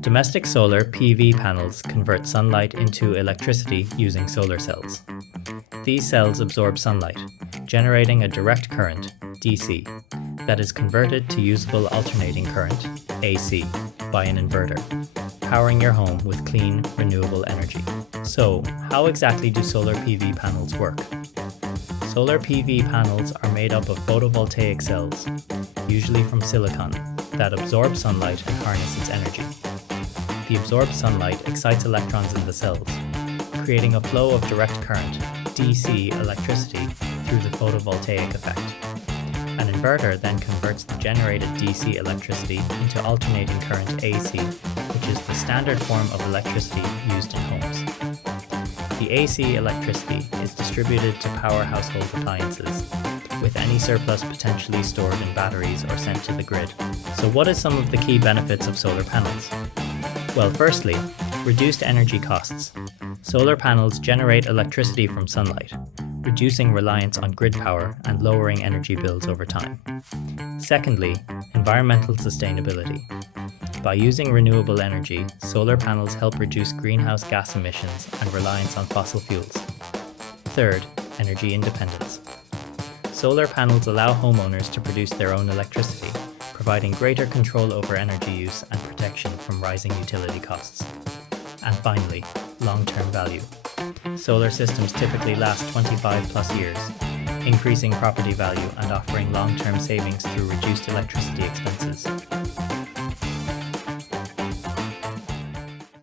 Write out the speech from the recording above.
Domestic solar PV panels convert sunlight into electricity using solar cells. These cells absorb sunlight, generating a direct current, DC, that is converted to usable alternating current, AC, by an inverter, powering your home with clean, renewable energy. So, how exactly do solar PV panels work? Solar PV panels are made up of photovoltaic cells, usually from silicon, that absorb sunlight and harness its energy. The absorbed sunlight excites electrons in the cells, creating a flow of direct current, DC electricity, through the photovoltaic effect. An inverter then converts the generated DC electricity into alternating current AC, which is the standard form of electricity used in homes. The AC electricity is distributed to power household appliances, with any surplus potentially stored in batteries or sent to the grid. So what are some of the key benefits of solar panels? Well, firstly, reduced energy costs. Solar panels generate electricity from sunlight, reducing reliance on grid power and lowering energy bills over time. Secondly, environmental sustainability. By using renewable energy, solar panels help reduce greenhouse gas emissions and reliance on fossil fuels. Third, energy independence. Solar panels allow homeowners to produce their own electricity, providing greater control over energy use and protection from rising utility costs. And finally, long-term value. Solar systems typically last 25 plus years, increasing property value and offering long-term savings through reduced electricity expenses.